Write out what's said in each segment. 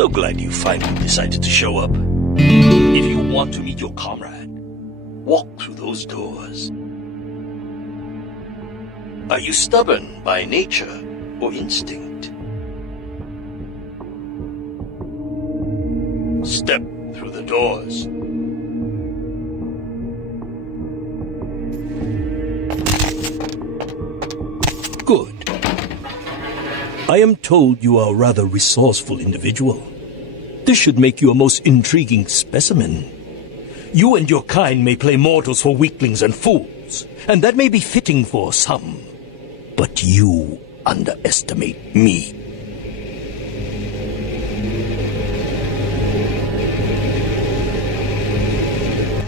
So glad you finally decided to show up. If you want to meet your comrade, walk through those doors. Are you stubborn by nature or instinct? Step through the doors. Good. I am told you are a rather resourceful individual. This should make you a most intriguing specimen. You and your kind may play mortals for weaklings and fools, and that may be fitting for some. But you underestimate me.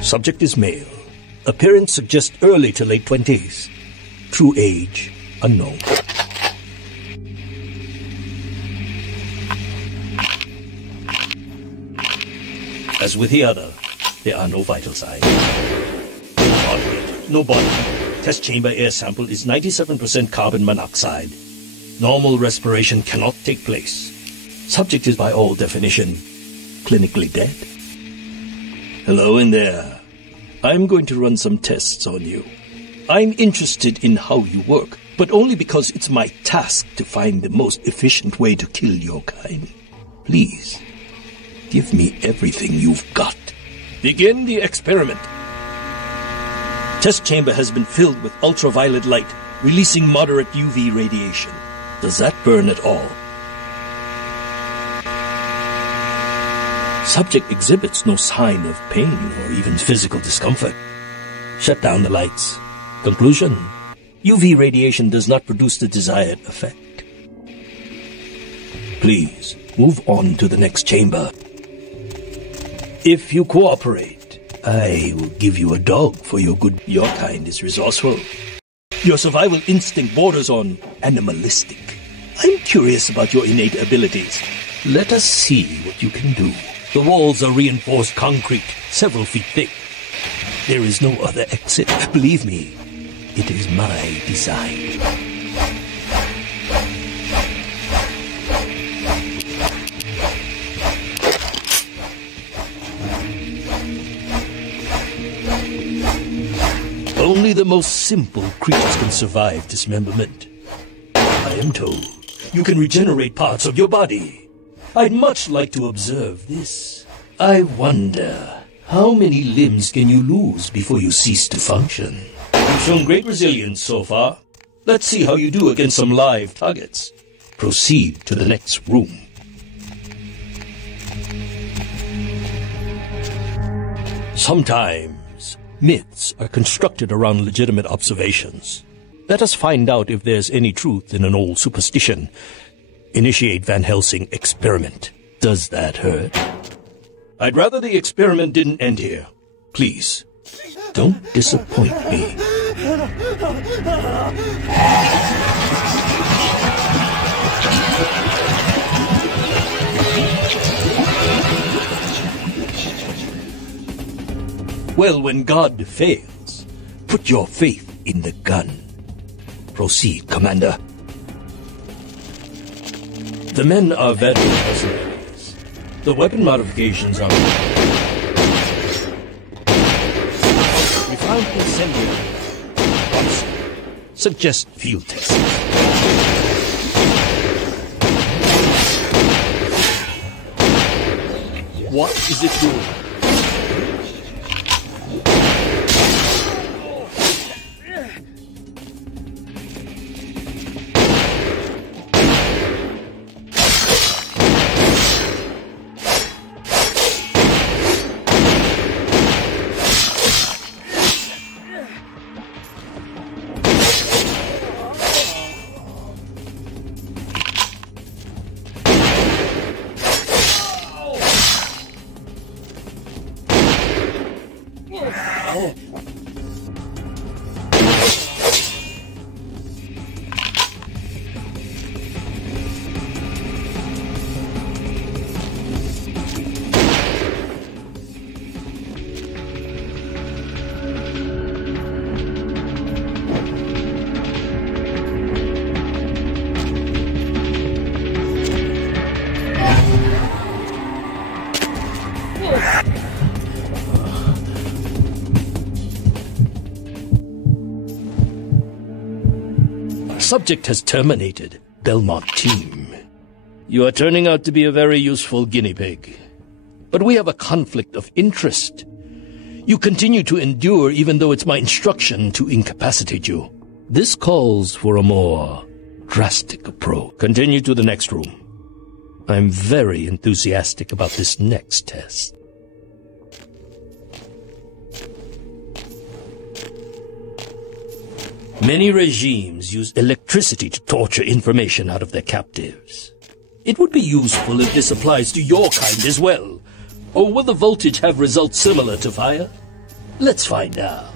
Subject is male. Appearance suggests early to late 20s. True age, unknown. As with the other, there are no vital signs. No heart rate, no body heat. Test chamber air sample is 97% carbon monoxide. Normal respiration cannot take place. Subject is by all definition clinically dead. Hello in there. I'm going to run some tests on you. I'm interested in how you work, but only because it's my task to find the most efficient way to kill your kind. Please, give me everything you've got. Begin the experiment. Test chamber has been filled with ultraviolet light, releasing moderate UV radiation. Does that burn at all? Subject exhibits no sign of pain or even physical discomfort. Shut down the lights. Conclusion: UV radiation does not produce the desired effect. Please, move on to the next chamber. If you cooperate, I will give you a dog for your good. Your kind is resourceful. Your survival instinct borders on animalistic. I'm curious about your innate abilities. Let us see what you can do. The walls are reinforced concrete, several feet thick. There is no other exit. Believe me, it is my design. Only the most simple creatures can survive dismemberment. I am told you can regenerate parts of your body. I'd much like to observe this. I wonder, how many limbs can you lose before you cease to function? You've shown great resilience so far. Let's see how you do against some live targets. Proceed to the next room. Sometimes myths are constructed around legitimate observations. Let us find out if there's any truth in an old superstition. Initiate Van Helsing experiment. Does that hurt? I'd rather the experiment didn't end here. Please, don't disappoint me. Well, when God fails, put your faith in the gun. Proceed, Commander. The men are veteran mercenaries. The weapon modifications are... We found incendiary. Suggest field testing. What is it doing? Subject has terminated. Belmont team. You are turning out to be a very useful guinea pig. But we have a conflict of interest. You continue to endure even though it's my instruction to incapacitate you. This calls for a more drastic approach. Continue to the next room. I'm very enthusiastic about this next test. Many regimes use electricity to torture information out of their captives. It would be useful if this applies to your kind as well. Or will the voltage have results similar to fire? Let's find out.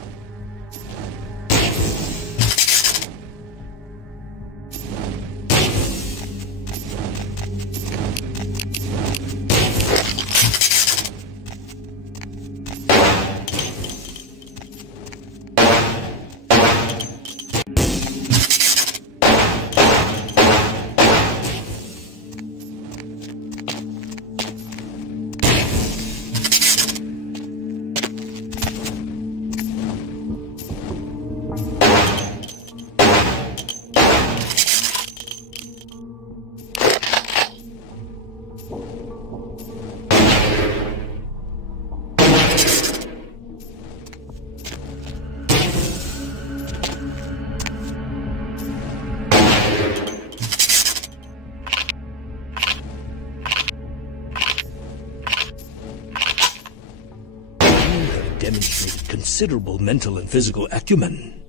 Demonstrated considerable mental and physical acumen.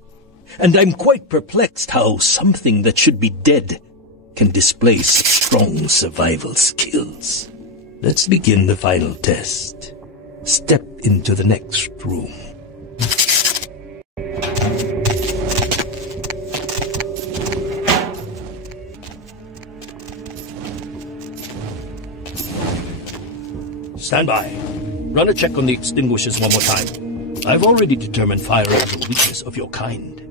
And I'm quite perplexed how something that should be dead can display such strong survival skills. Let's begin the final test. Step into the next room. Stand by. Run a check on the extinguishers one more time. I've already determined fire as a weakness of your kind.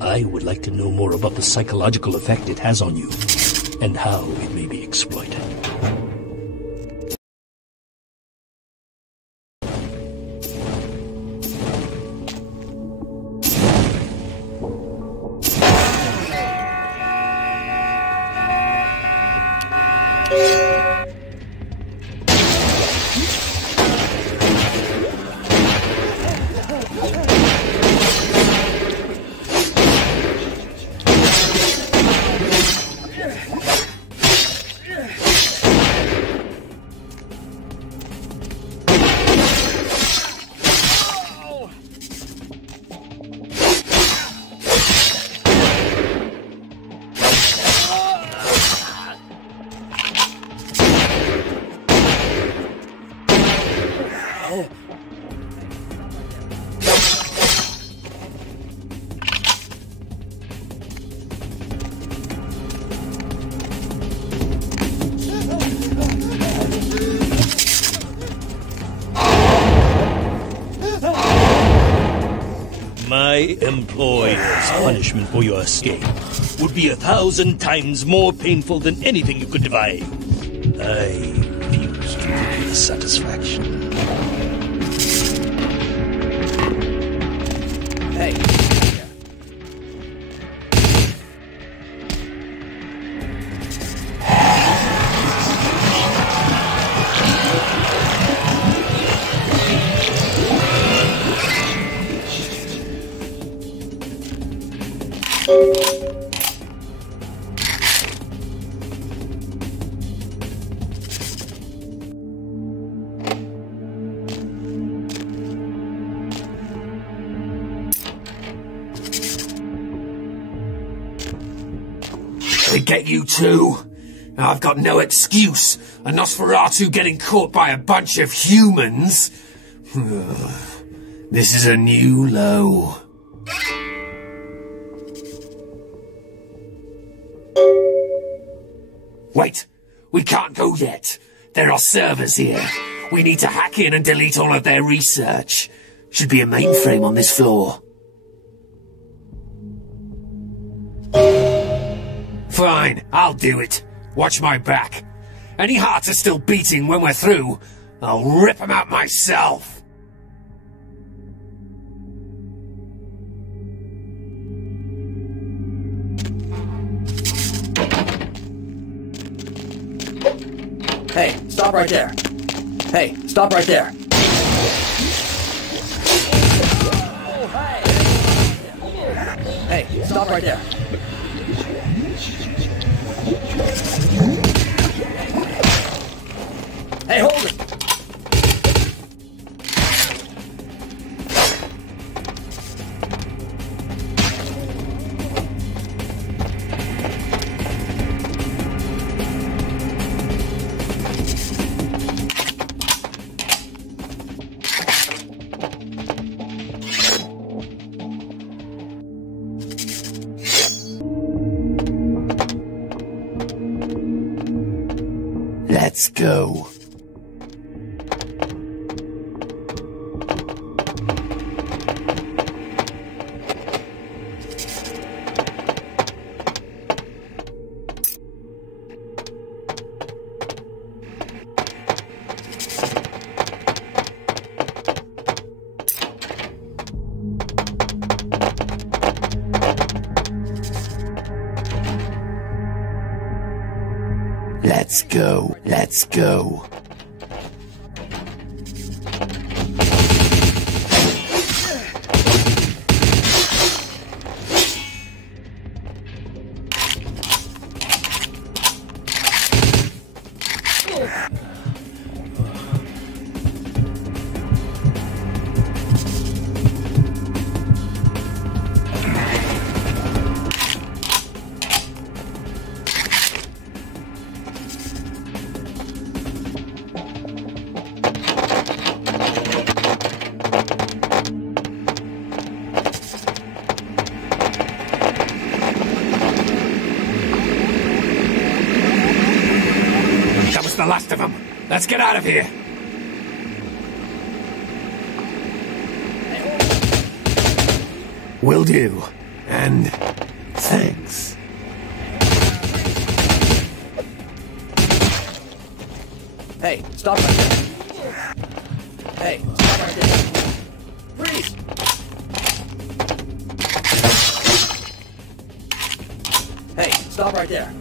I would like to know more about the psychological effect it has on you, and how it may be exploited. My employer's punishment for your escape would be 1,000 times more painful than anything you could devise. I refuse to give you the satisfaction. Hey. They get you too. I've got no excuse. A Nosferatu getting caught by a bunch of humans. This is a new low. Wait, we can't go yet. There are servers here. We need to hack in and delete all of their research. Should be a mainframe on this floor. Fine, I'll do it. Watch my back. Any hearts are still beating when we're through, I'll rip them out myself. Hey, stop right there. Hey, stop right there. Hey, stop right there. Hey, hold it! Let's go. Let's go. Let's go. The last of them. Let's get out of here. Will do. And thanks. Hey, stop right there. Hey, stop right there. Freeze! Hey, stop right there.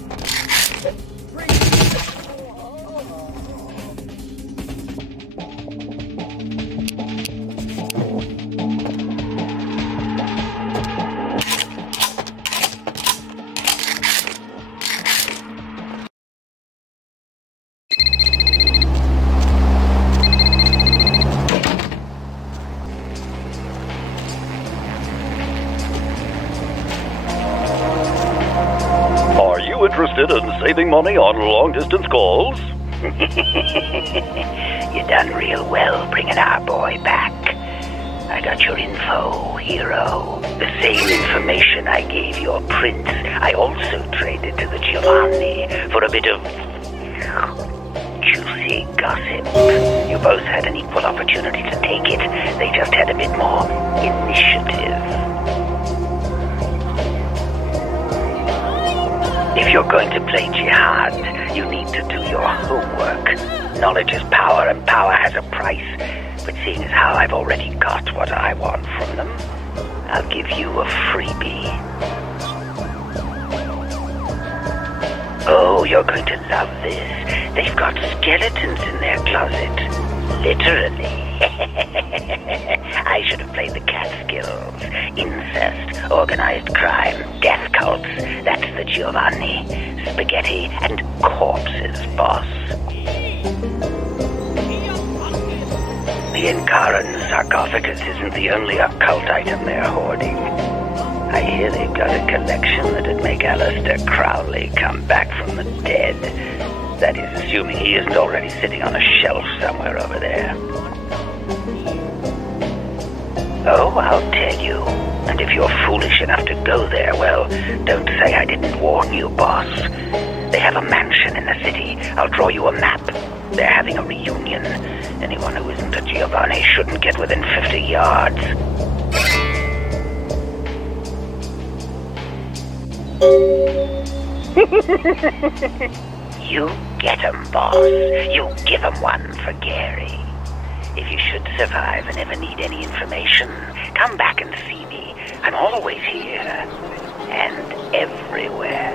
Interested in saving money on long-distance calls? You done real well bringing our boy back. I got your info, hero. The same information I gave your prince, I also traded to the Giovanni for a bit of juicy gossip. You both had an equal opportunity to take it. They just had a bit more initiative. If you're going to play jihad, you need to do your homework. Knowledge is power, and power has a price. But seeing as how I've already got what I want from them, I'll give you a freebie. Oh, you're going to love this. They've got skeletons in their closet. Literally. I should have played the Catskills. Incest, organized crime, death cults. That's the Giovanni. Spaghetti and corpses, boss. The Ankaran sarcophagus isn't the only occult item they're hoarding. I hear they've got a collection that'd make Aleister Crowley come back from the dead. That is, assuming he isn't already sitting on a shelf somewhere over there. Oh, I'll tell you. And if you're foolish enough to go there, well, don't say I didn't warn you, boss. They have a mansion in the city. I'll draw you a map. They're having a reunion. Anyone who isn't a Giovanni shouldn't get within 50 yards. You get 'em, boss. You give 'em one for Gary. If you should survive and ever need any information, come back and see me. I'm always here. And everywhere.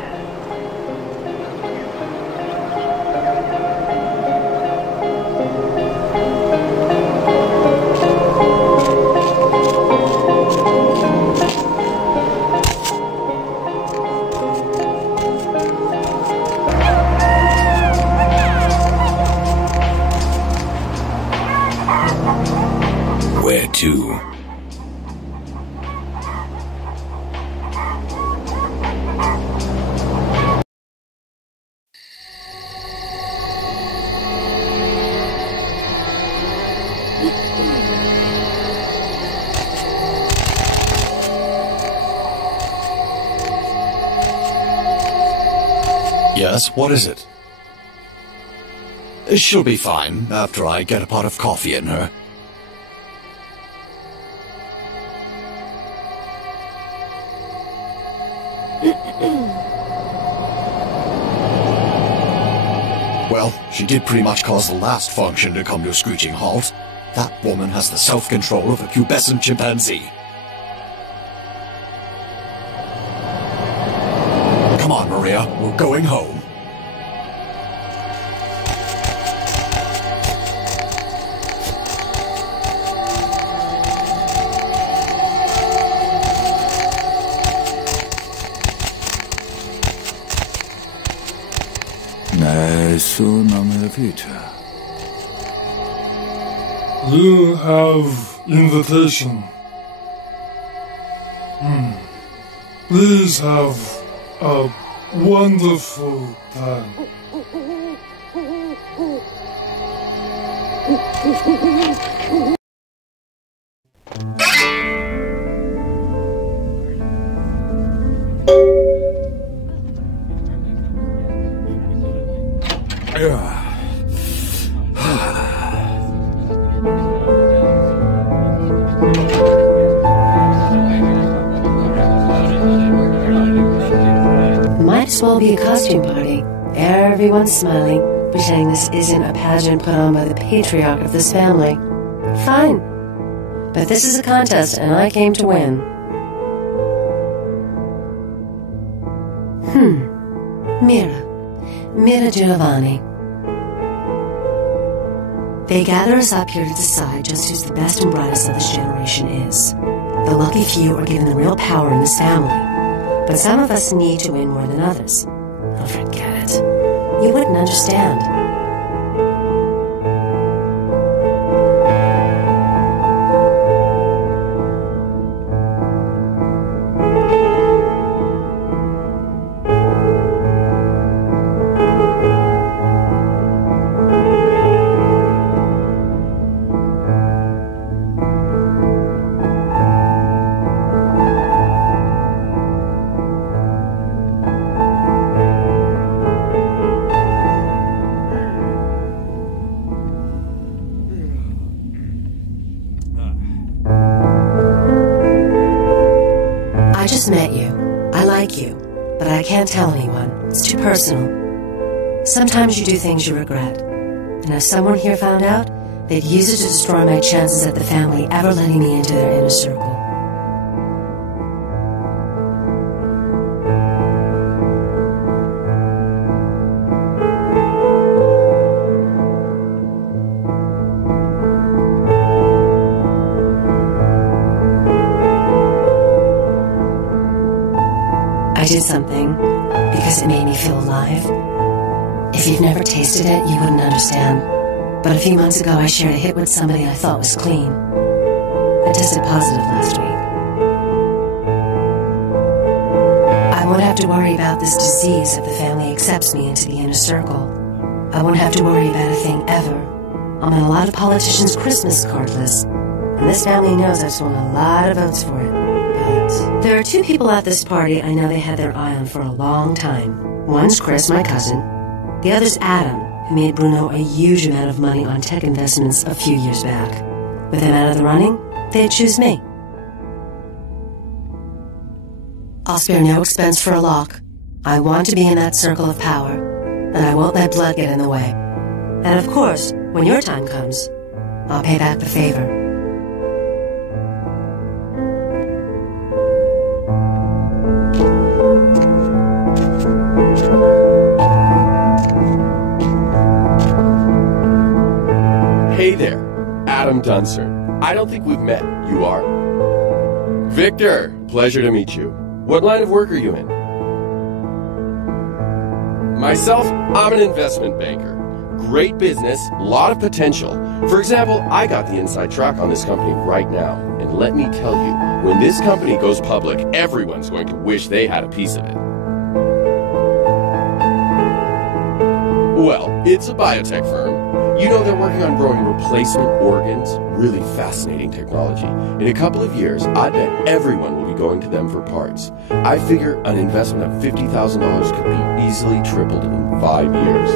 Yes, what is it? She'll be fine after I get a pot of coffee in her. Well, she did pretty much cause the last function to come to a screeching halt. That woman has the self-control of a pubescent chimpanzee. Come on, Maria, we're going home. Nessuna vita. You have invitation. Please have a wonderful time. Might as well be a costume party. Everyone's smiling, pretending this isn't a pageant put on by the patriarch of this family. Fine. But this is a contest, and I came to win. Mira Giovanni. They gather us up here to decide just who's the best and brightest of this generation is. The lucky few are given the real power in this family, but some of us need to win more than others. Oh, forget it. You wouldn't understand. I just met you. I like you, but I can't tell anyone. It's too personal. Sometimes you do things you regret. And if someone here found out, they'd use it to destroy my chances at the family ever letting me into their inner circle. I did something because it made me feel alive. If you've never tasted it, you wouldn't understand. But a few months ago, I shared a hit with somebody I thought was clean. I tested positive last week. I won't have to worry about this disease if the family accepts me into the inner circle. I won't have to worry about a thing ever. I'm on a lot of politicians' Christmas card lists, and this family knows I've swung a lot of votes for it. But there are two people at this party I know they had their eye on for a long time. One's Chris, my cousin. The other's Adam, who made Bruno a huge amount of money on tech investments a few years back. With him out of the running, they'd choose me. I'll spare no expense for a lock. I want to be in that circle of power, and I won't let blood get in the way. And of course, when your time comes, I'll pay back the favor. Hey there, Adam Dunsern. I don't think we've met. You are? Victor, pleasure to meet you. What line of work are you in? Myself, I'm an investment banker. Great business, lot of potential. For example, I got the inside track on this company right now. And let me tell you, when this company goes public, everyone's going to wish they had a piece of it. Well, it's a biotech firm. You know, they're working on growing replacement organs. Really fascinating technology. In a couple of years, I bet everyone will be going to them for parts. I figure an investment of $50,000 could be easily tripled in 5 years.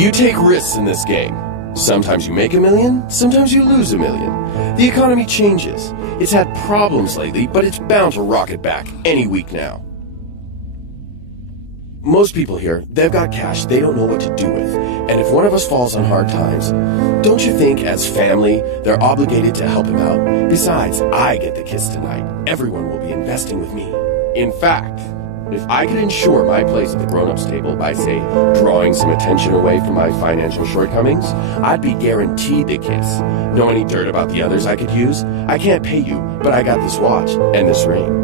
You take risks in this game. Sometimes you make $1 million, sometimes you lose $1 million. The economy changes. It's had problems lately, but it's bound to rocket back any week now. Most people here, they've got cash they don't know what to do with. And if one of us falls on hard times, don't you think as family, they're obligated to help him out? Besides, I get the kiss tonight. Everyone will be investing with me. In fact, if I could ensure my place at the grown-ups table by, say, drawing some attention away from my financial shortcomings, I'd be guaranteed the kiss. Know any dirt about the others I could use? I can't pay you, but I got this watch and this ring.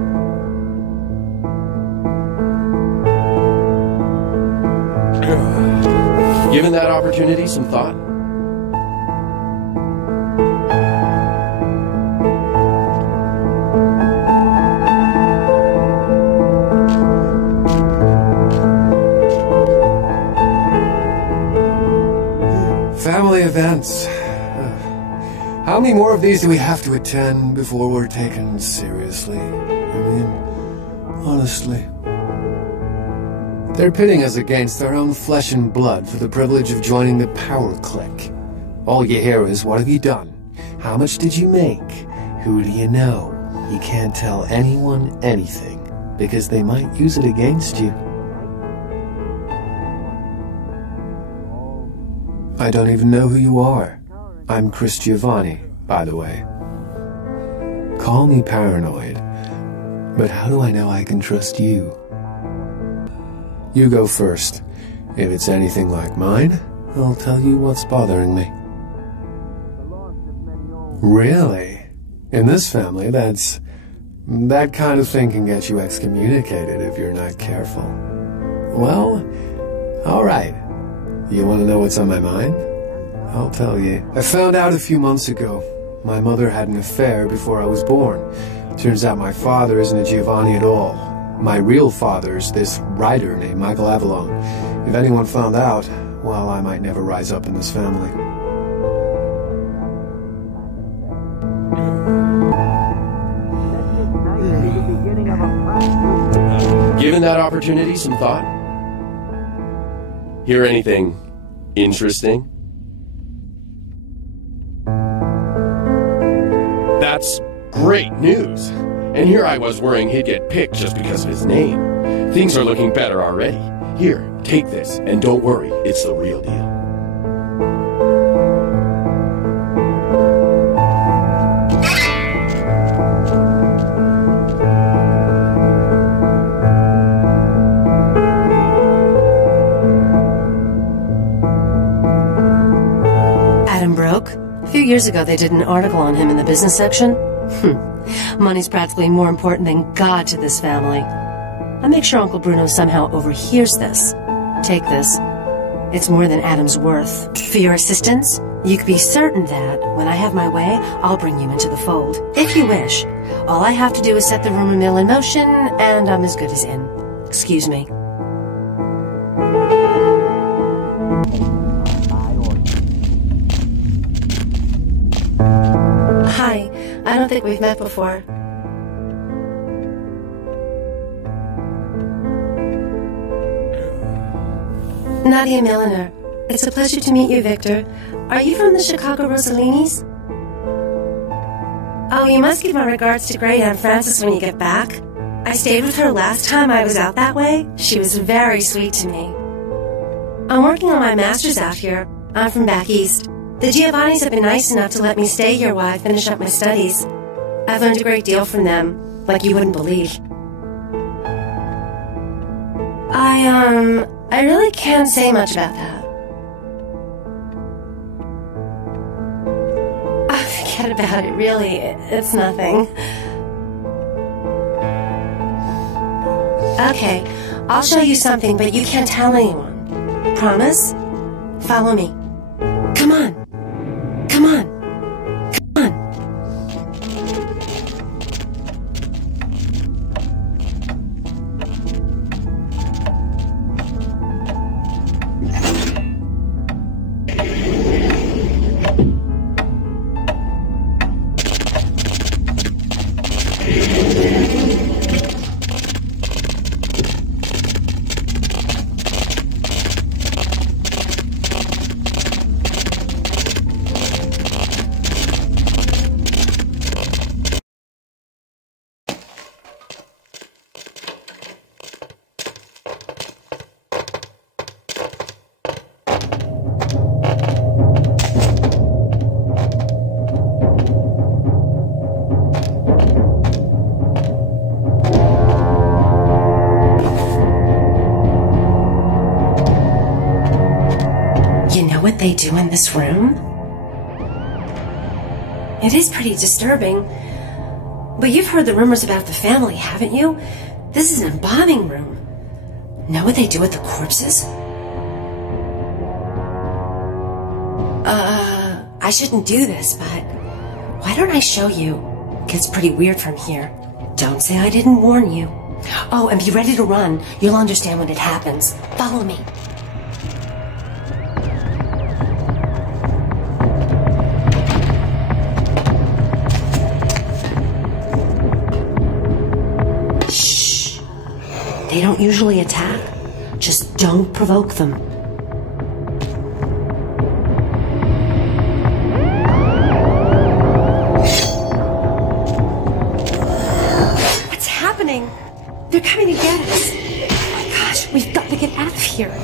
Given that opportunity some thought? Family events. How many more of these do we have to attend before we're taken seriously? I mean, honestly. They're pitting us against our own flesh and blood for the privilege of joining the power clique. All you hear is, what have you done? How much did you make? Who do you know? You can't tell anyone anything, because they might use it against you. I don't even know who you are. I'm Chris Giovanni, by the way. Call me paranoid, but how do I know I can trust you? You go first. If it's anything like mine, I'll tell you what's bothering me. Really? In this family, that kind of thing can get you excommunicated if you're not careful. Well, all right. You want to know what's on my mind? I'll tell you. I found out a few months ago. My mother had an affair before I was born. Turns out my father isn't a Giovanni at all. My real father's this writer named Michael Avalon. If anyone found out, well, I might never rise up in this family. Given that opportunity some thought? Hear anything interesting? That's great news. And here I was worrying he'd get picked just because of his name. Things are looking better already. Here, take this, and don't worry, it's the real deal. Adam broke? A few years ago they did an article on him in the business section. Money's practically more important than God to this family. I make sure Uncle Bruno somehow overhears this. Take this. It's more than Adam's worth. For your assistance, you can be certain that, when I have my way, I'll bring you into the fold. If you wish. All I have to do is set the rumor mill in motion, and I'm as good as in. Excuse me. Hi. I don't think we've met before. Nadia Milliner. It's a pleasure to meet you, Victor. Are you from the Chicago Rossellini's? Oh, you must give my regards to Great Aunt Frances when you get back. I stayed with her last time I was out that way. She was very sweet to me. I'm working on my master's out here. I'm from back east. The Giovannis have been nice enough to let me stay here while I finish up my studies. I've learned a great deal from them, like you wouldn't believe. I really can't say much about that. Oh, forget about it, really. It's nothing. Okay, I'll show you something, but you can't tell anyone. Promise? Follow me. Come on. Come on. they do in this room? It is pretty disturbing. But you've heard the rumors about the family, haven't you? This is an embalming room. Know what they do with the corpses? I shouldn't do this, but why don't I show you? Gets pretty weird from here. Don't say I didn't warn you. Oh, and be ready to run. You'll understand when it happens. Follow me. Shh. They don't usually attack. Just don't provoke them. They're coming to get us. Oh my gosh, we've got to get out of here.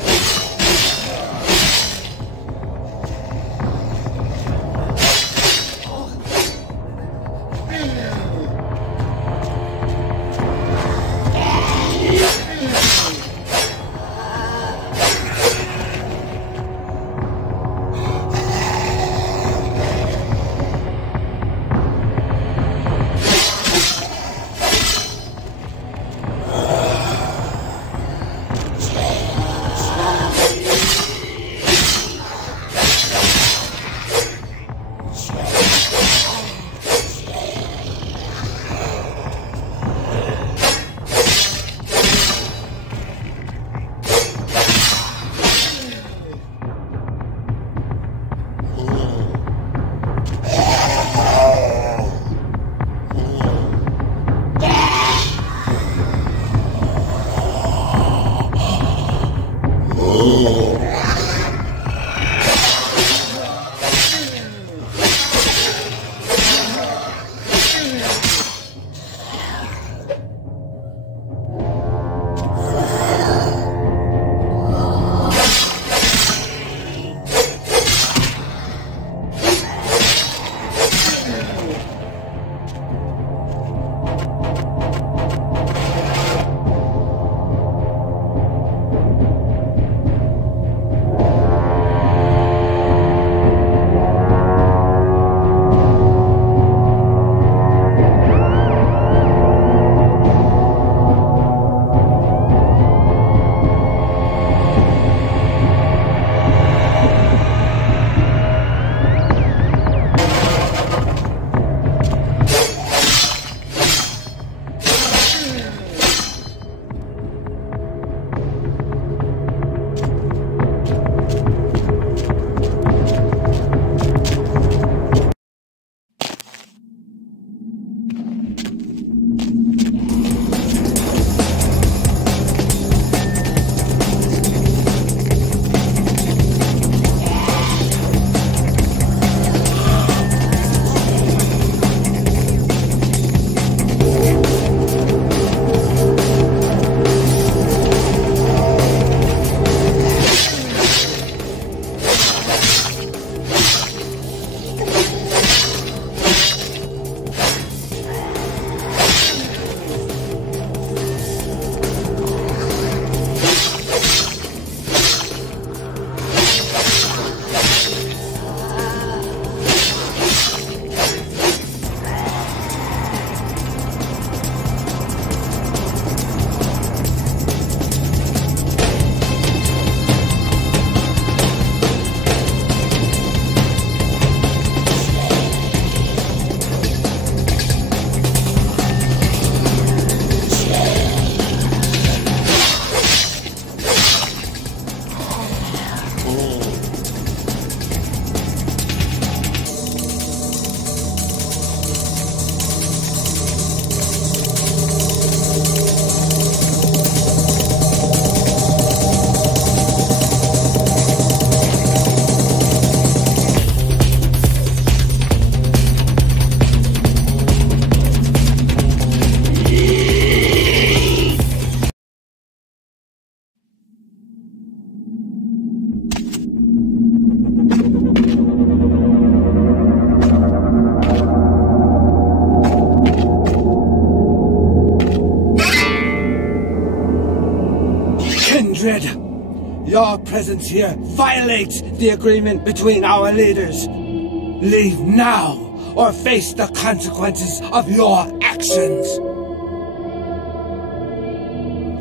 Your presence here violates the agreement between our leaders. Leave now, or face the consequences of your actions.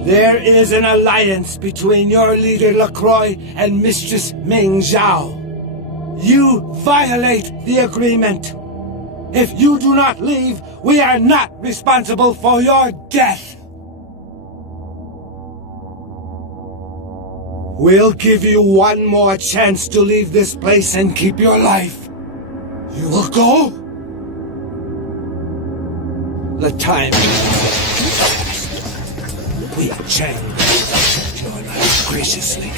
There is an alliance between your leader LaCroix and Mistress Ming Zhao. You violate the agreement. If you do not leave, we are not responsible for your death. We'll give you one more chance to leave this place and keep your life. You will go? The time we have changed your life graciously.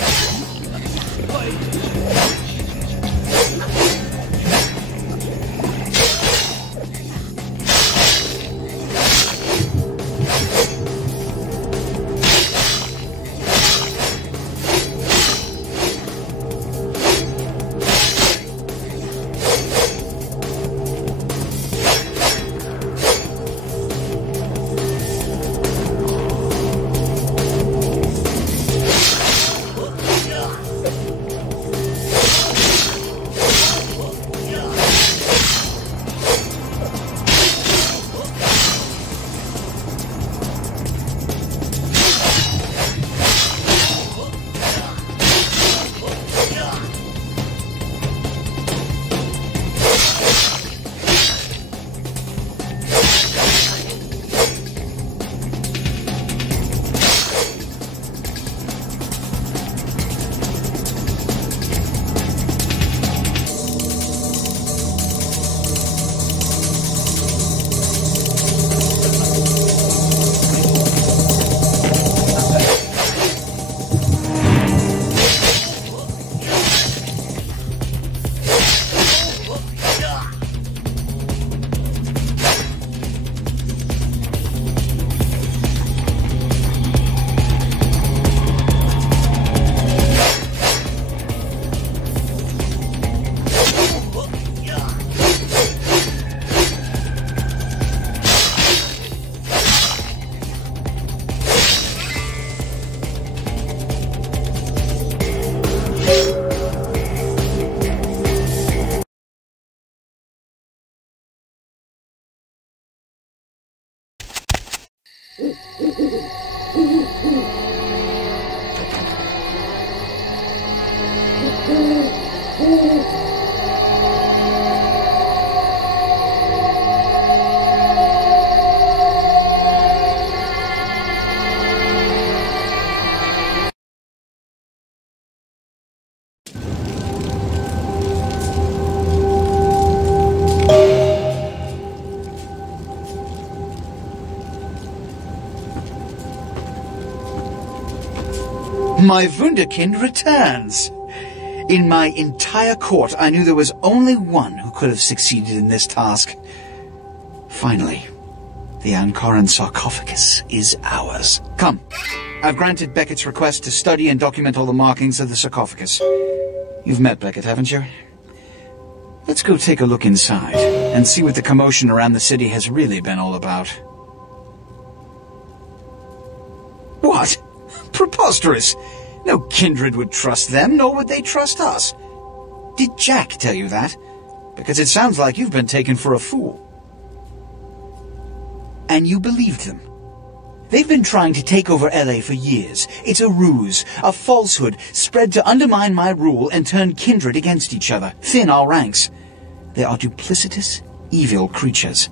My Wunderkind returns. In my entire court, I knew there was only one who could have succeeded in this task. Finally, the Ankaran sarcophagus is ours. Come, I've granted Beckett's request to study and document all the markings of the sarcophagus. You've met Beckett, haven't you? Let's go take a look inside and see what the commotion around the city has really been all about. What? Preposterous! No kindred would trust them, nor would they trust us. Did Jack tell you that? Because it sounds like you've been taken for a fool. And you believed them. They've been trying to take over LA for years. It's a ruse, a falsehood, spread to undermine my rule and turn kindred against each other, thin our ranks. They are duplicitous, evil creatures.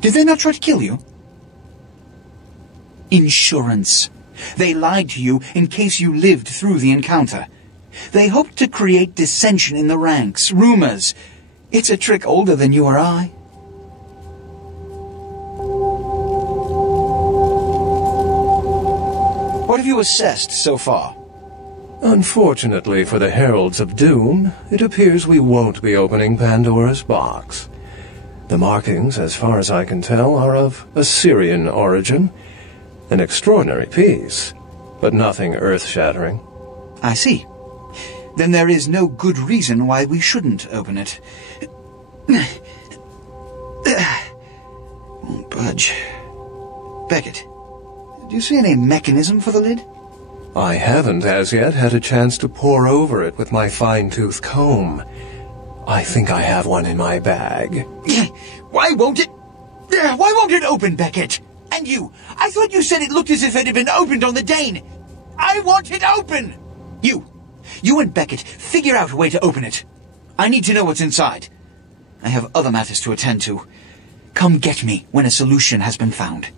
Did they not try to kill you? Insurance. They lied to you in case you lived through the encounter. They hoped to create dissension in the ranks, rumors. It's a trick older than you or I. What have you assessed so far? Unfortunately for the Heralds of Doom, it appears we won't be opening Pandora's box. The markings, as far as I can tell, are of Assyrian origin. An extraordinary piece, but nothing earth-shattering. I see. Then there is no good reason why we shouldn't open it. Won't budge. Beckett, do you see any mechanism for the lid? I haven't as yet had a chance to pore over it with my fine-tooth comb. I think I have one in my bag. Why won't it open, Beckett? And you, I thought you said it looked as if it had been opened on the Dane. I want it open! You and Beckett, figure out a way to open it. I need to know what's inside. I have other matters to attend to. Come get me when a solution has been found.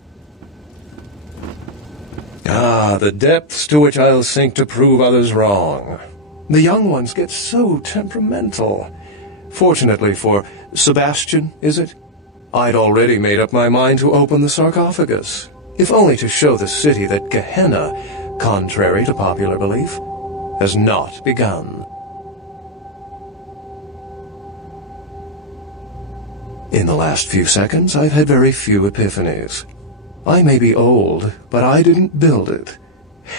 Ah, the depths to which I'll sink to prove others wrong. The young ones get so temperamental. Fortunately for Sebastian, is it? I'd already made up my mind to open the sarcophagus, if only to show the city that Gehenna, contrary to popular belief, has not begun. In the last few seconds, I've had very few epiphanies. I may be old, but I didn't build it.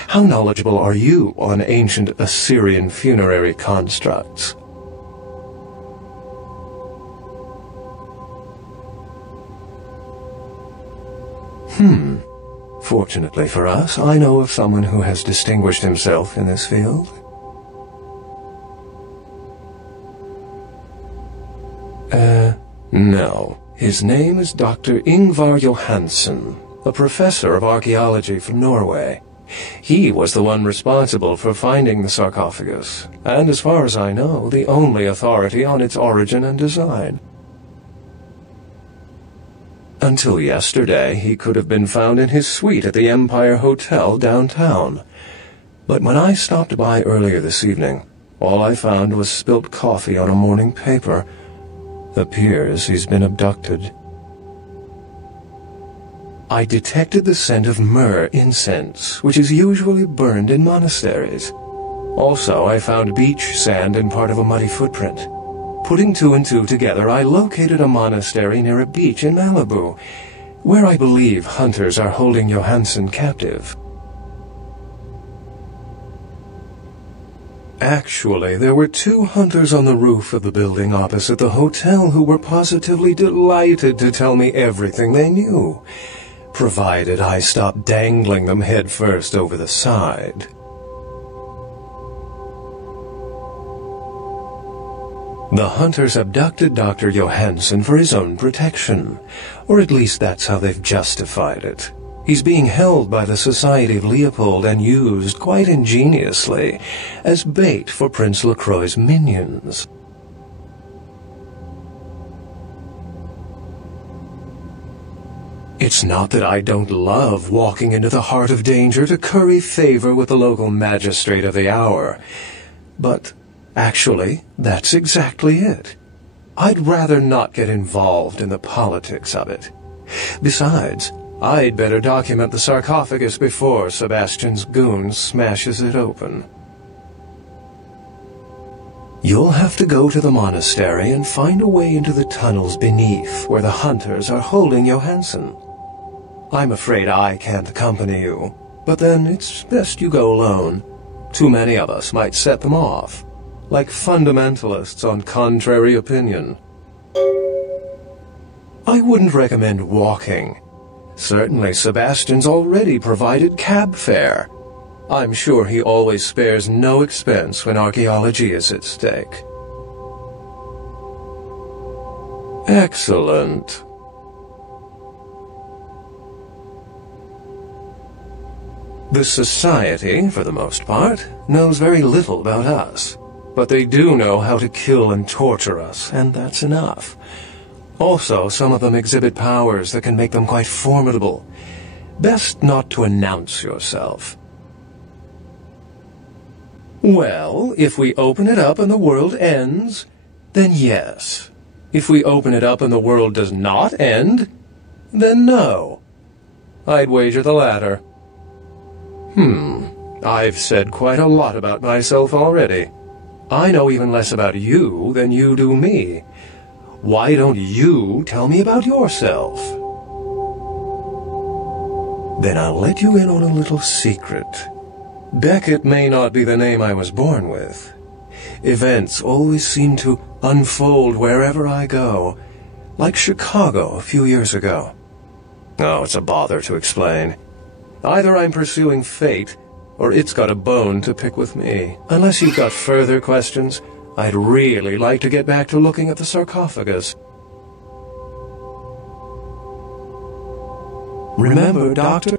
How knowledgeable are you on ancient Assyrian funerary constructs? Fortunately for us, I know of someone who has distinguished himself in this field. No. His name is Dr. Ingvar Johansen, a professor of archaeology from Norway. He was the one responsible for finding the sarcophagus, and as far as I know, the only authority on its origin and design. Until yesterday, he could have been found in his suite at the Empire Hotel downtown. But when I stopped by earlier this evening, all I found was spilt coffee on a morning paper. Appears he's been abducted. I detected the scent of myrrh incense, which is usually burned in monasteries. Also, I found beach sand in part of a muddy footprint. Putting two and two together, I located a monastery near a beach in Malibu, where I believe hunters are holding Johansen captive. Actually, there were 2 hunters on the roof of the building opposite the hotel who were positively delighted to tell me everything they knew, provided I stopped dangling them headfirst over the side. The hunters abducted Dr. Johansen for his own protection, or at least that's how they've justified it. He's being held by the Society of Leopold and used, quite ingeniously, as bait for Prince LaCroix's minions. It's not that I don't love walking into the heart of danger to curry favor with the local magistrate of the hour, but actually, that's exactly it. I'd rather not get involved in the politics of it. Besides, I'd better document the sarcophagus before Sebastian's goon smashes it open. You'll have to go to the monastery and find a way into the tunnels beneath where the hunters are holding Johansen. I'm afraid I can't accompany you, but then it's best you go alone. Too many of us might set them off, like fundamentalists on contrary opinion. I wouldn't recommend walking. Certainly Sebastian's already provided cab fare. I'm sure he always spares no expense when archaeology is at stake. Excellent. The Society, for the most part, knows very little about us. But they do know how to kill and torture us, and that's enough. Also, some of them exhibit powers that can make them quite formidable. Best not to announce yourself. Well, if we open it up and the world ends, then yes. If we open it up and the world does not end, then no. I'd wager the latter. I've said quite a lot about myself already. I know even less about you than you do me. Why don't you tell me about yourself? Then I'll let you in on a little secret. Beckett may not be the name I was born with. Events always seem to unfold wherever I go, like Chicago a few years ago. Oh, it's a bother to explain. Either I'm pursuing fate, or it's got a bone to pick with me. Unless you've got further questions, I'd really like to get back to looking at the sarcophagus. Remember, Doctor?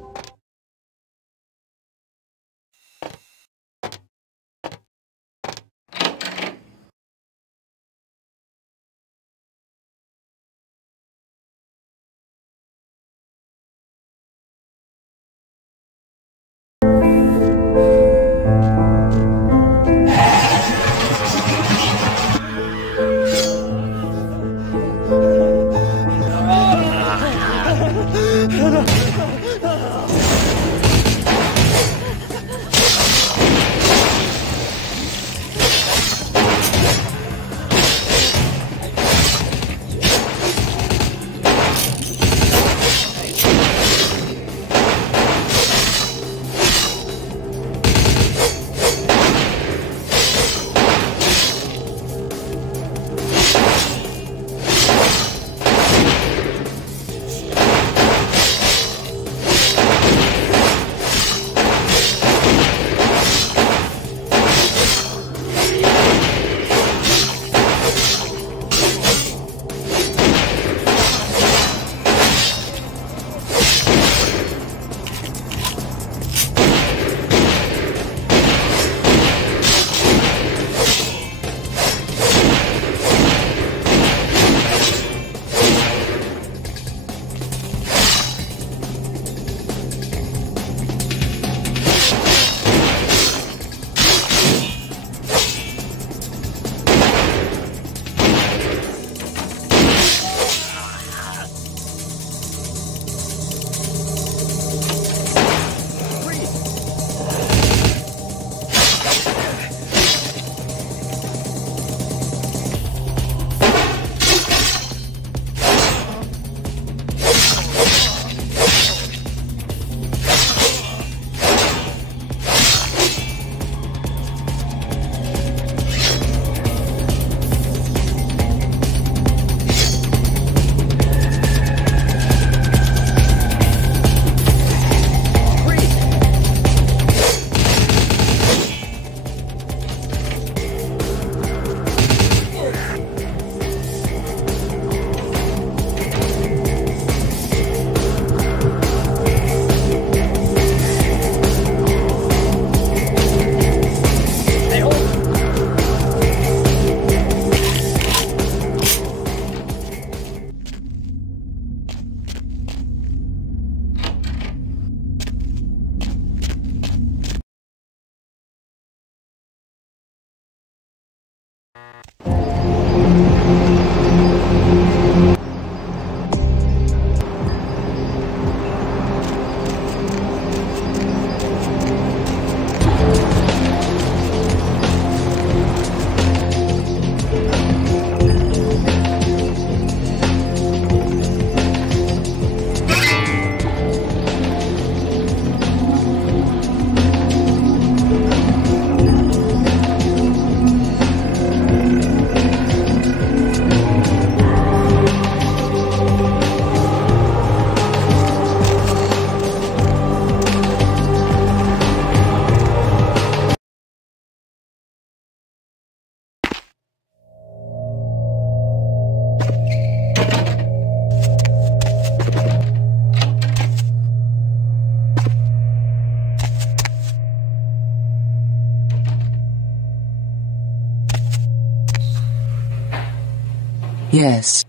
Yes.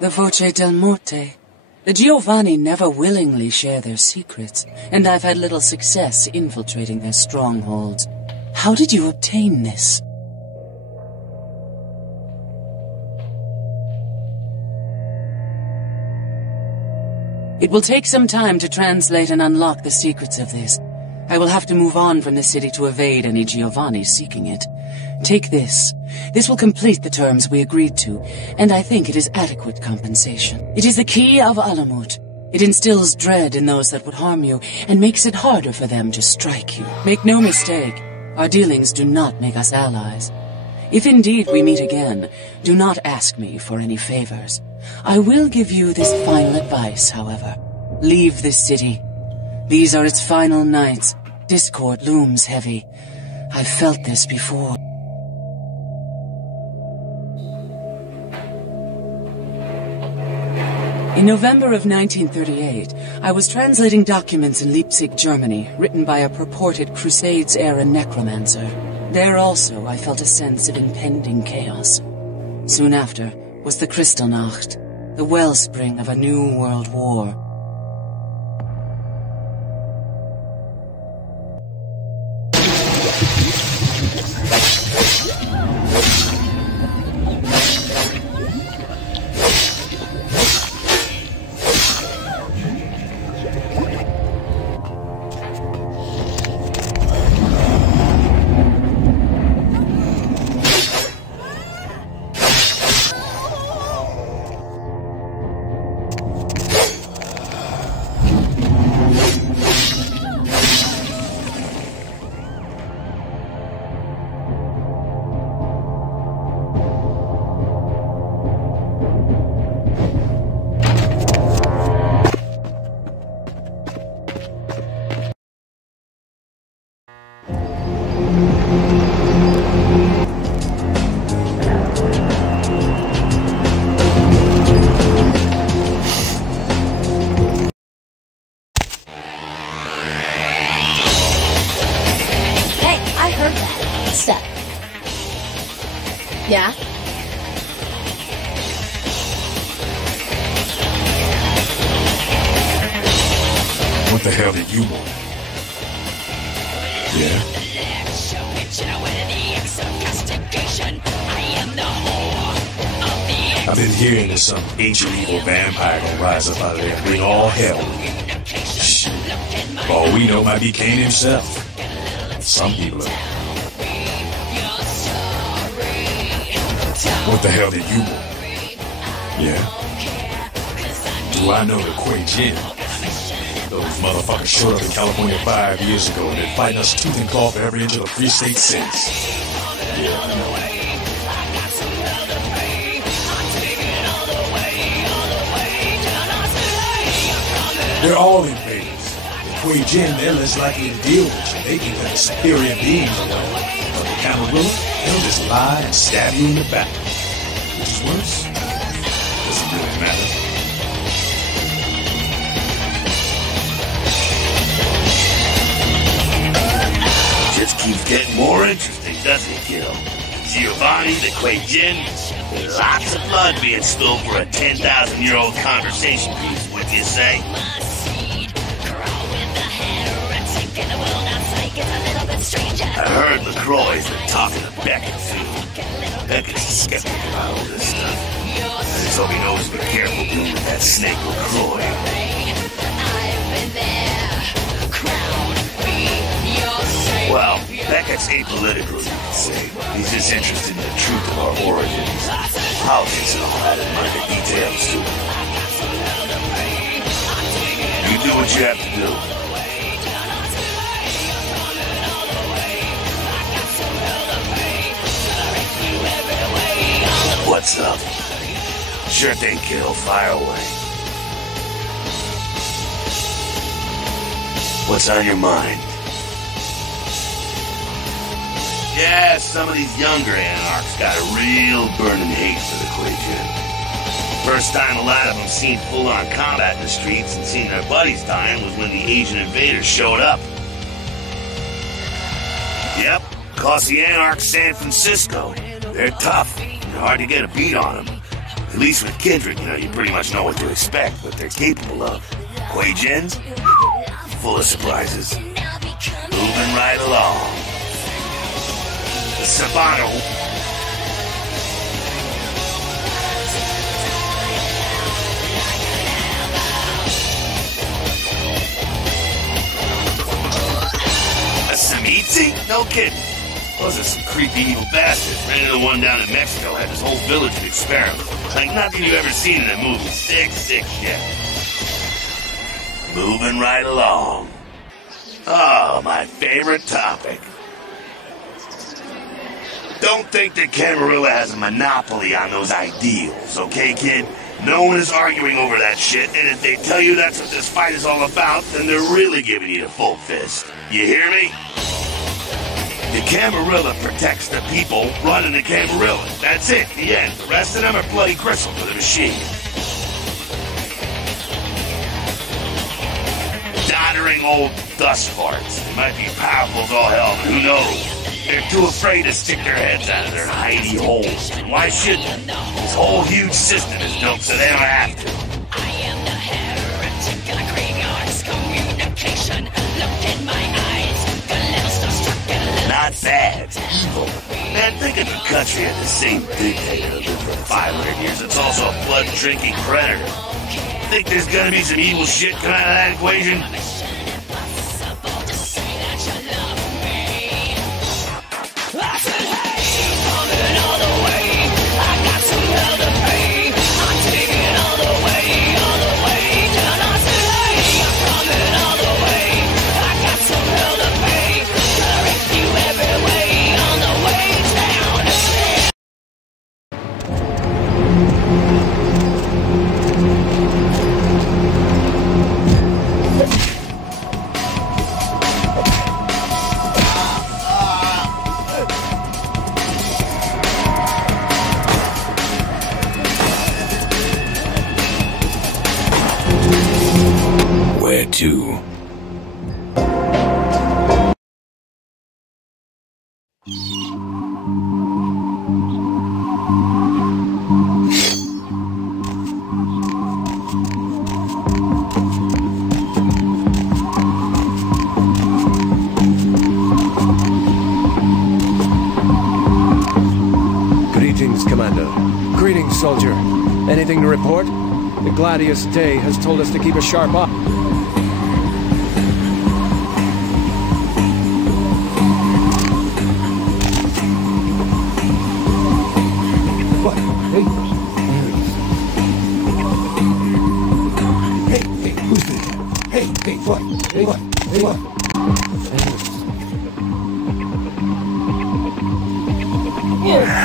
The Voce del Morte. The Giovanni never willingly share their secrets, and I've had little success infiltrating their strongholds. How did you obtain this? It will take some time to translate and unlock the secrets of this. I will have to move on from the city to evade any Giovanni seeking it. Take this. This will complete the terms we agreed to, and I think it is adequate compensation. It is the key of Alamut. It instills dread in those that would harm you, and makes it harder for them to strike you. Make no mistake, our dealings do not make us allies. If indeed we meet again, do not ask me for any favors. I will give you this final advice, however. Leave this city. These are its final nights. Discord looms heavy. I've felt this before. In November of 1938, I was translating documents in Leipzig, Germany, written by a purported Crusades-era necromancer. There also, I felt a sense of impending chaos. Soon after was the Kristallnacht, the wellspring of a new world war. Yeah? What the hell did you want? Yeah? I've been hearing that some ancient evil vampire gonna rise up out of there and bring all hell. Shit. For all we know, might be Cain himself. Some people are. What the hell did you want? Yeah? Do I know the Kuei Jin? Those motherfuckers showed up in California 5 years ago and been fighting us tooth and claw for every inch of the free state since. Yeah, I know. They're all invaders. The Kuei Jin, they're less likely to deal with you. They think they're superior beings alone. But the Camarilla, they'll just lie and stab you in the back. Which is worse. Doesn't really matter. Just keeps getting more interesting, doesn't it, kiddo? Giovanni, the Kuei Jin, lots of blood being spilled for a 10,000-year-old conversation piece, would you say? I heard LaCroix's been talking to Beckett, too. Beckett's a skeptic about all this stuff. I just hope he knows to be careful dealing with that snake LaCroix. Well, Beckett's apolitical, you could say. He's just interested in the truth of our origins. Politics and all that, and minor details, too. You do what you have to do. What's up? Sure thing, kiddo. Fire away. What's on your mind? Yeah, some of these younger anarchs got a real burning hate for the Kuei Jin. First time a lot of them seen full-on combat in the streets and seen their buddies dying was when the Asian invaders showed up. Yep, cost the anarchs San Francisco. They're tough. Hard to get a beat on them. At least with Kindred, you pretty much know what to expect, what they're capable of. Kuei Jins? Full of surprises. Moving right along. The Sabano. A Samitsi? No kidding. Those are some creepy evil bastards. Ran into one down in Mexico, had this whole village of experiment. Like nothing you've ever seen in a movie. Sick shit. Moving right along. Oh, my favorite topic. Don't think that Camarilla has a monopoly on those ideals, okay, kid? No one is arguing over that shit, and if they tell you that's what this fight is all about, then they're really giving you the full fist. You hear me? The Camarilla protects the people running the Camarilla. That's it, the end. The rest of them are bloody gristle for the machine. Doddering old dust farts. They might be powerful as all hell, but who knows? They're too afraid to stick their heads out of their hidey holes. Why should they? This whole huge system is built so they don't have to. I am the heretic, gonna create arts, communication. Look in my eyes, the little starstruck. Not bad, evil. Man, think of a country had the same dictator that lived for 500 years. It's also a blood-drinking predator. Think there's gonna be some evil shit coming out of that equation? Where to? Greetings, Commander. Greetings, soldier. Anything to report? The Gladius Day has told us to keep a sharp eye. What? Hey. Hey, who's there? Hey, what? Hey, what? Hey, what? Yeah.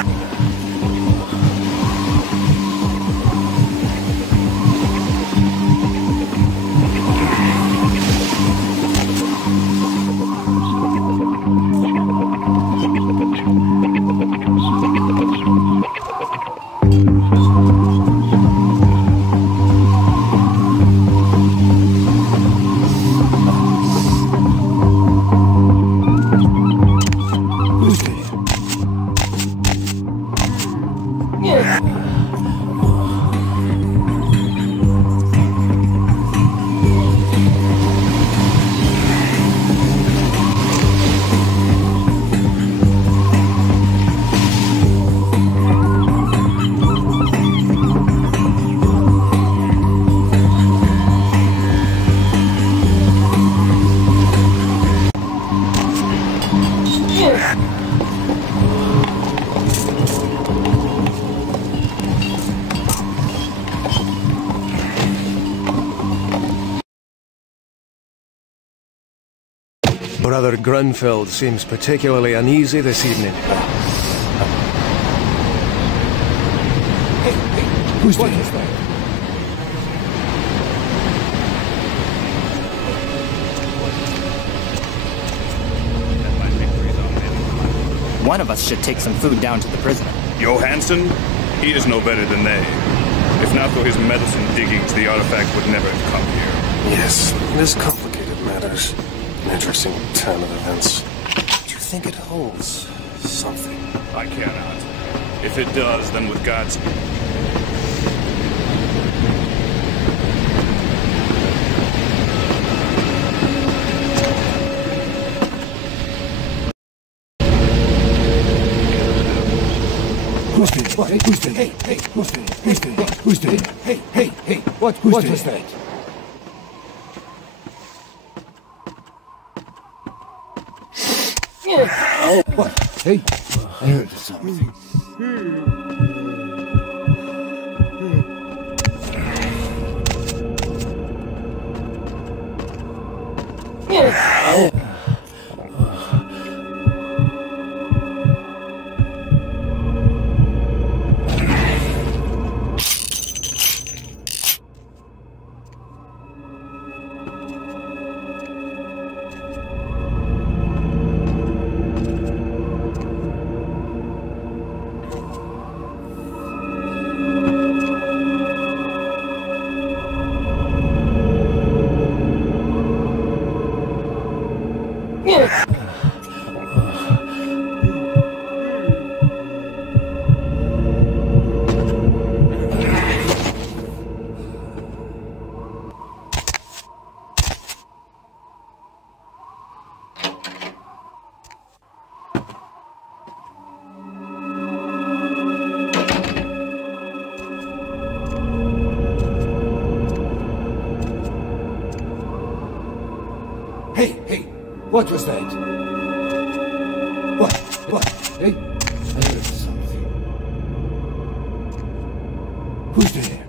Brother Grunfeld seems particularly uneasy this evening. Hey, who's that? One of us should take some food down to the prisoner. Johansson? He is no better than they. If not for his medicine diggings, the artifact would never have come here. Yes, this complicated matters. An interesting turn of events. Do you think it holds something? I cannot. If it does, then with God's... Who's there? What? Who's there? Hey, who's there? Who's there? Who's there? Hey, what was that? What? Hey, I heard something. What was that? What? What? Hey? I heard something. Who's there?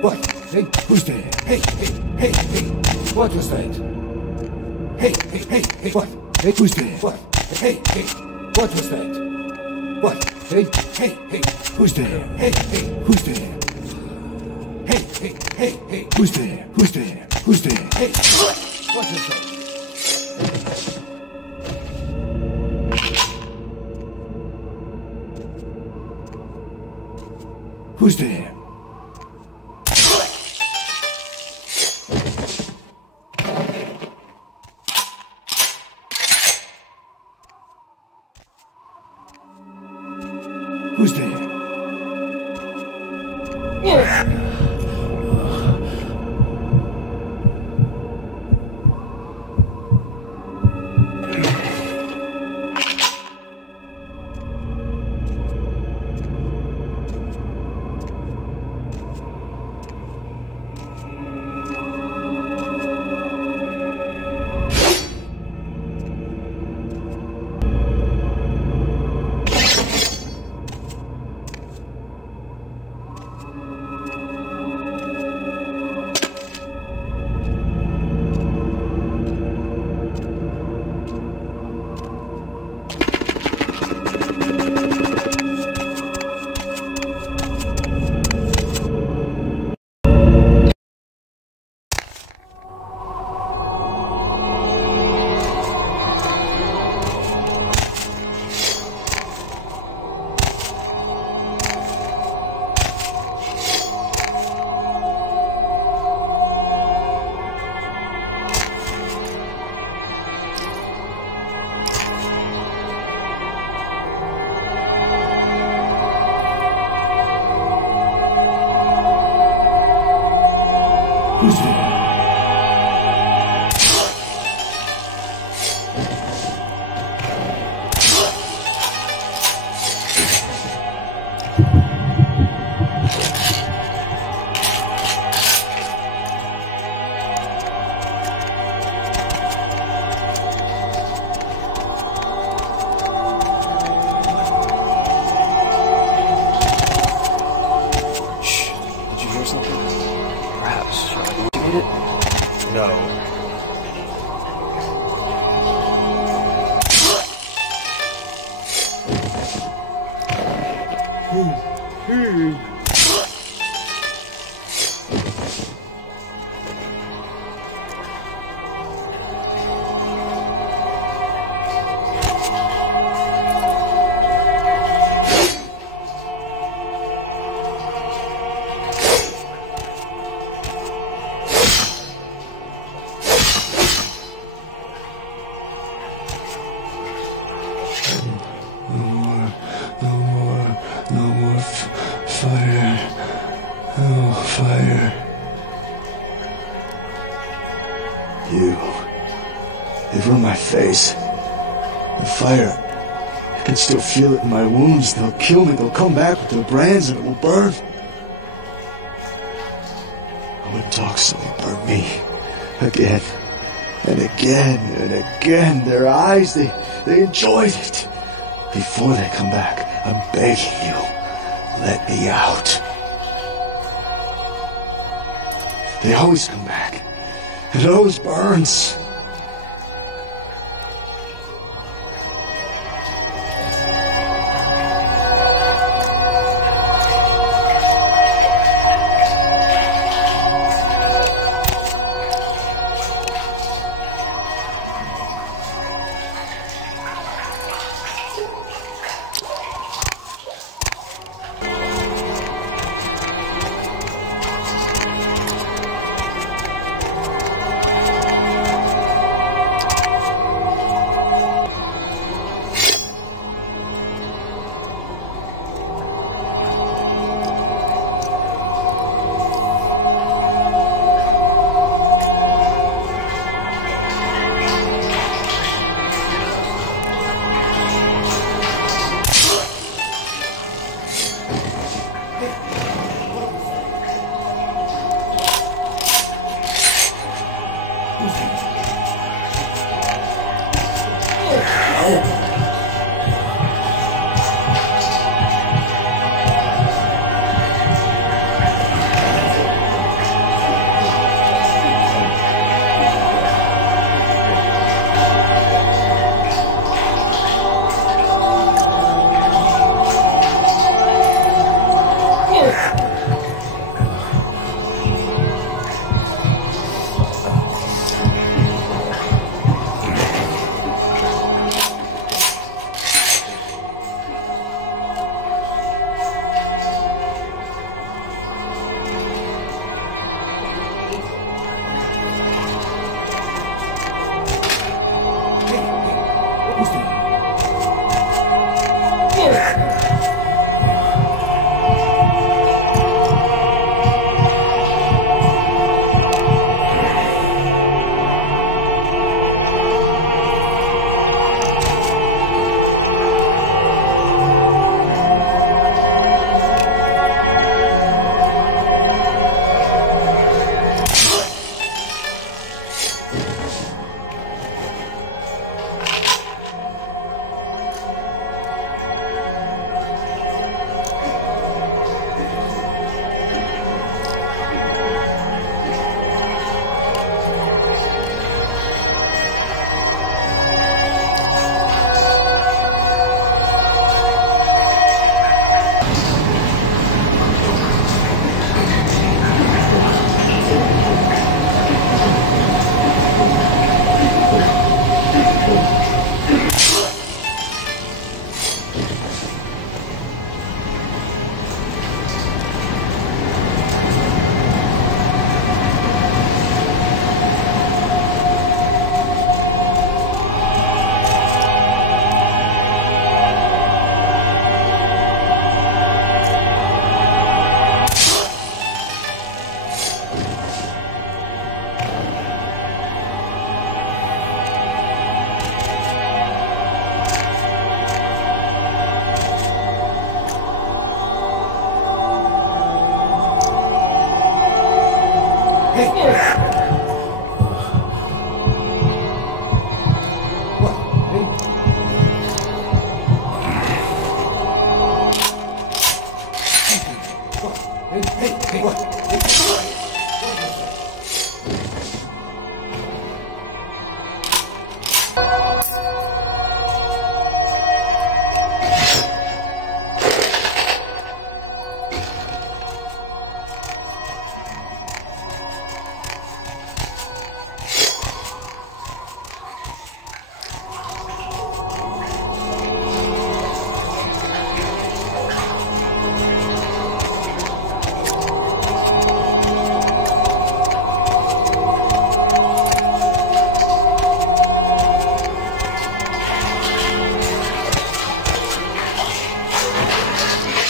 What? Hey? Who's there? Hey, hey, hey, hey. What was that? Hey, hey, hey, hey. What? Hey, who's there? What? Hey, hey. What was that? What? Hey, hey, hey. Who's there? Hey, hey, who's there? Hey, hey, hey, hey. Who's there? Who's there? Who's there? Hey, what was that? Who's there? Who's there? Who's there? Face. The fire. I can still feel it in my wounds. They'll kill me. They'll come back with their brands and it will burn. I wouldn't talk so they burn me. Again. And again and again. Their eyes, they enjoyed it. Before they come back, I'm begging you. Let me out. They always come back. It always burns.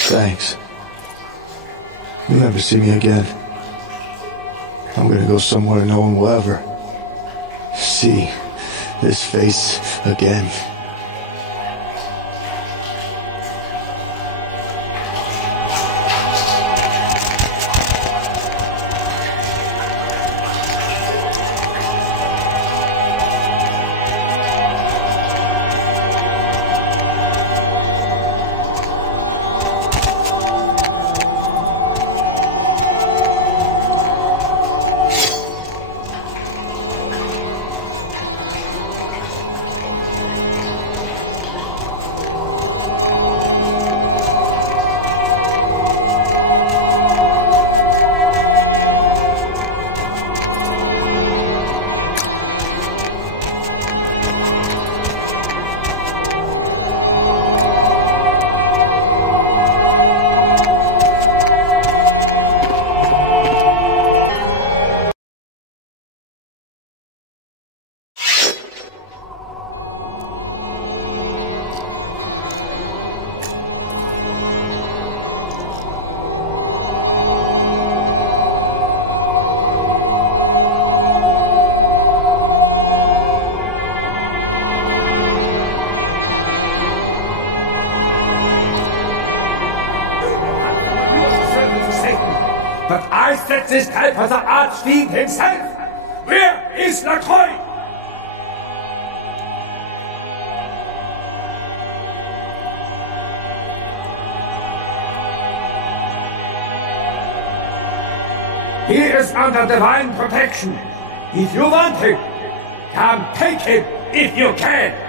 Thanks. You'll never see me again. I'm gonna go somewhere no one will ever see this face again. But I set this type for the Archfiend himself. Where is LaCroix? He is under divine protection. If you want him, come take him if you can.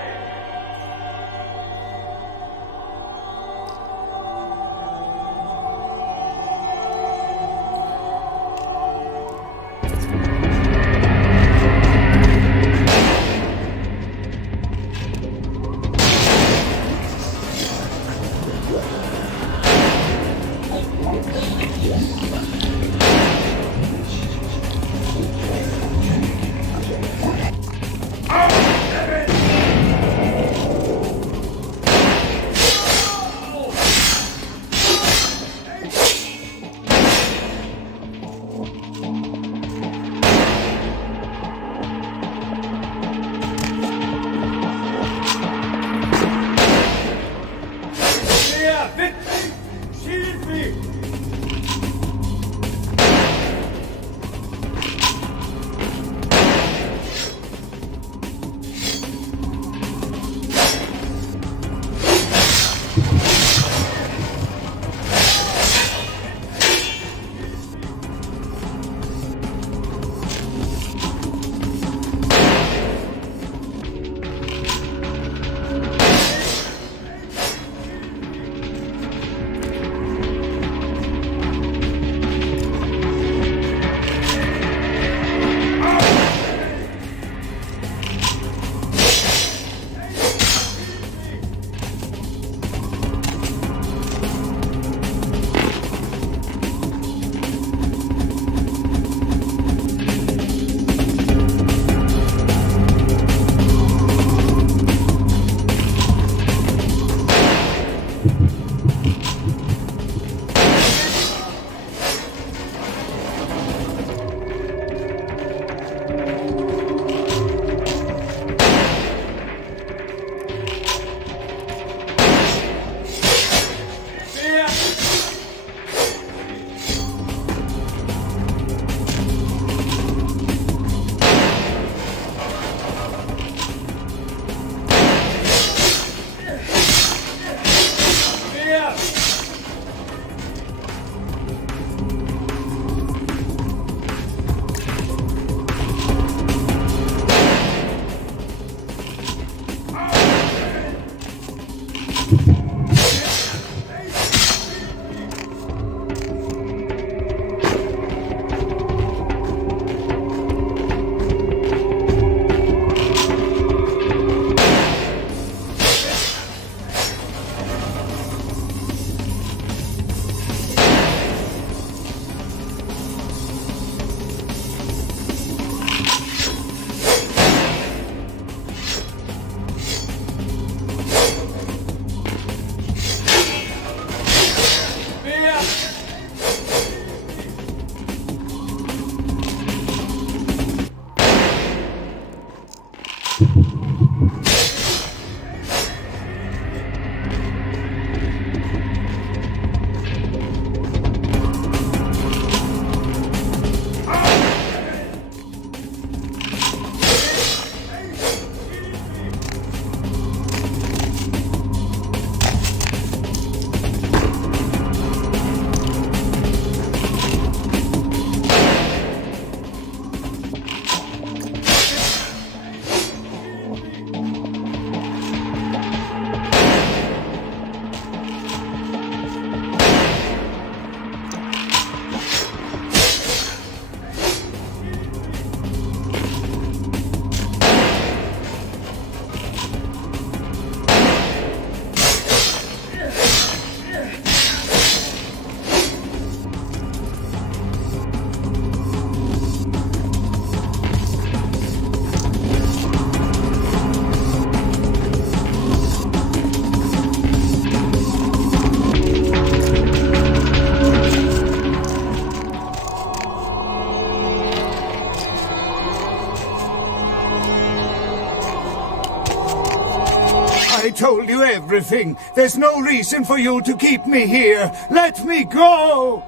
everything. There's no reason for you to keep me here. Let me go!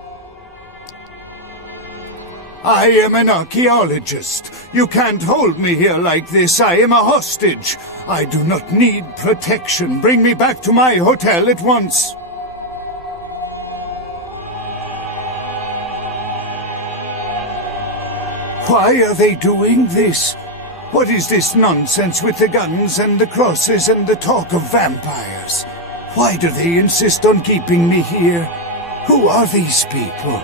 I am an archaeologist. You can't hold me here like this. I am a hostage. I do not need protection. Bring me back to my hotel at once. Why are they doing this? What is this nonsense with the guns and the crosses and the talk of vampires? Why do they insist on keeping me here? Who are these people?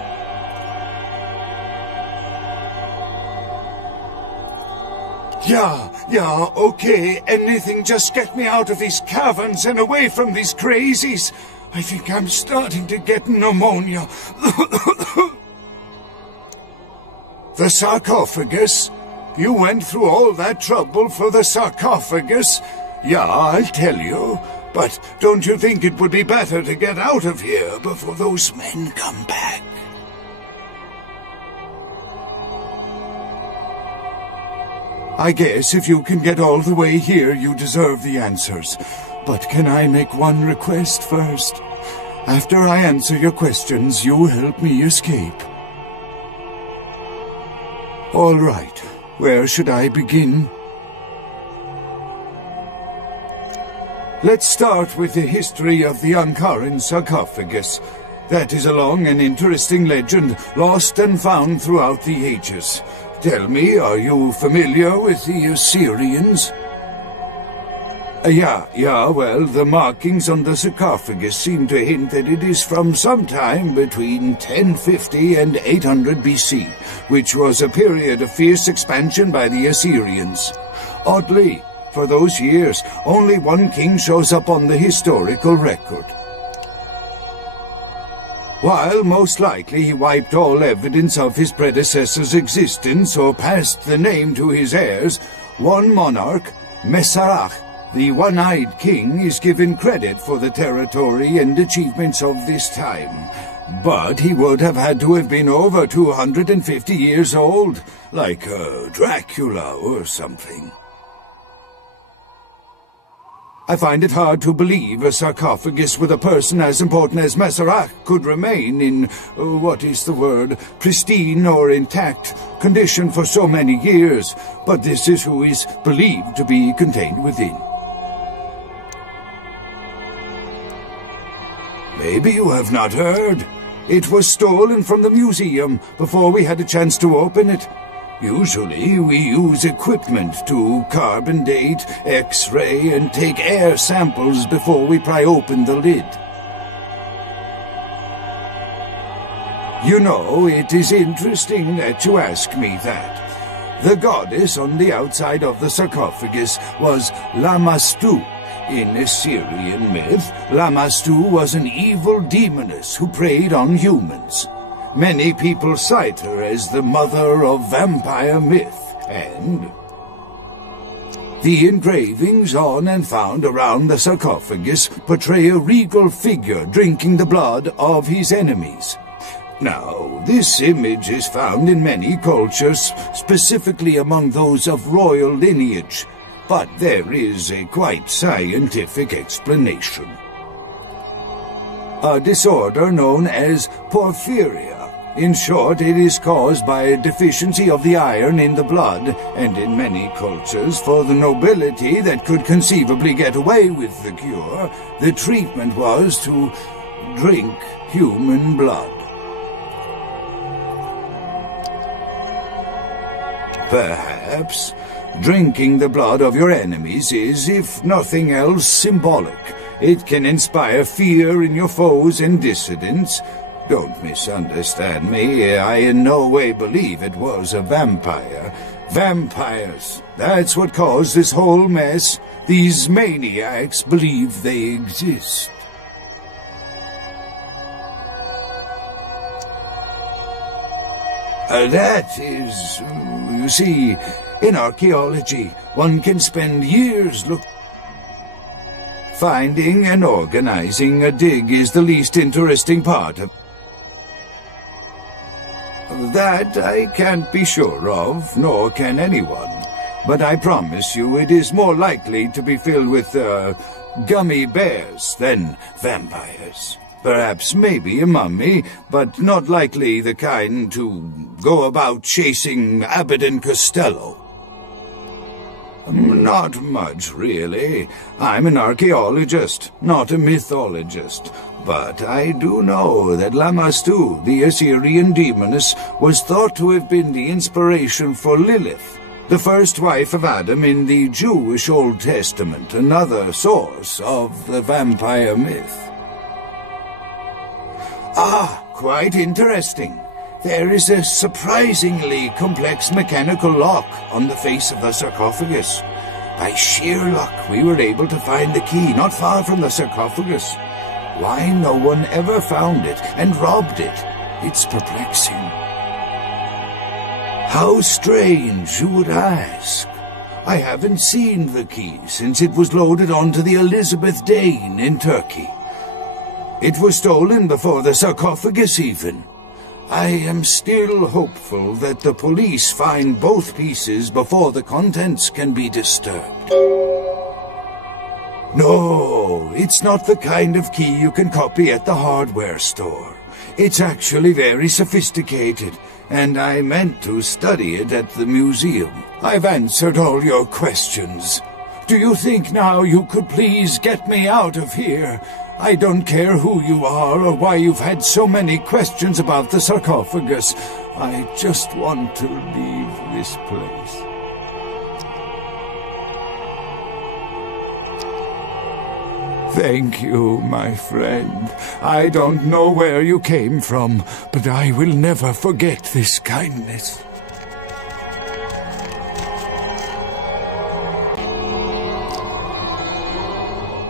Yeah, okay, anything, just get me out of these caverns and away from these crazies. I think I'm starting to get pneumonia. The sarcophagus? You went through all that trouble for the sarcophagus? Yeah, I'll tell you. But don't you think it would be better to get out of here before those men come back? I guess if you can get all the way here, you deserve the answers. But can I make one request first? After I answer your questions, you help me escape. All right. Where should I begin? Let's start with the history of the Ankaran sarcophagus. That is a long and interesting legend, lost and found throughout the ages. Tell me, are you familiar with the Assyrians? Yeah, well, the markings on the sarcophagus seem to hint that it is from sometime between 1050 and 800 BC, which was a period of fierce expansion by the Assyrians. Oddly, for those years, only one king shows up on the historical record. While most likely he wiped all evidence of his predecessor's existence or passed the name to his heirs, one monarch, Masquerade, the one-eyed king, is given credit for the territory and achievements of this time. But he would have had to have been over 250 years old, like Dracula or something. I find it hard to believe a sarcophagus with a person as important as Masquerade could remain in, pristine or intact condition for so many years, but this is who is believed to be contained within. Maybe you have not heard. It was stolen from the museum before we had a chance to open it. Usually we use equipment to carbon date, X-ray, and take air samples before we pry open the lid. You know, it is interesting that you ask me that. The goddess on the outside of the sarcophagus was Lamastu. In Assyrian myth, Lamastu was an evil demoness who preyed on humans. Many people cite her as the mother of vampire myth, and the engravings on and found around the sarcophagus portray a regal figure drinking the blood of his enemies. Now, this image is found in many cultures, specifically among those of royal lineage, but there is a quite scientific explanation. A disorder known as porphyria. In short, it is caused by a deficiency of the iron in the blood, and in many cultures, for the nobility that could conceivably get away with the cure, the treatment was to drink human blood. Perhaps drinking the blood of your enemies is, if nothing else, symbolic. It can inspire fear in your foes and dissidents. Don't misunderstand me. I in no way believe it was a vampire. Vampires, that's what caused this whole mess. These maniacs believe they exist. That is, you see, in archaeology, one can spend years finding and organizing a dig is the least interesting part of that I can't be sure of, nor can anyone. but I promise you it is more likely to be filled with, gummy bears than vampires. Perhaps maybe a mummy, but not likely the kind to go about chasing Abbott and Costello. Not much, really. I'm an archaeologist, not a mythologist. But I do know that Lamastu, the Assyrian demoness, was thought to have been the inspiration for Lilith, the first wife of Adam in the Jewish Old Testament, another source of the vampire myth. Ah, quite interesting. There is a surprisingly complex mechanical lock on the face of the sarcophagus. By sheer luck, we were able to find the key not far from the sarcophagus. Why no one ever found it and robbed it? It's perplexing. How strange, you would ask. I haven't seen the key since it was loaded onto the Elizabeth Dane in Turkey. It was stolen before the sarcophagus even. I am still hopeful that the police find both pieces before the contents can be disturbed. No, it's not the kind of key you can copy at the hardware store. It's actually very sophisticated, and I meant to study it at the museum. I've answered all your questions. Do you think now you could please get me out of here? I don't care who you are or why you've had so many questions about the sarcophagus. I just want to leave this place. Thank you, my friend. I don't know where you came from, but I will never forget this kindness.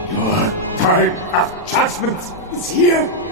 Your time of judgment is here.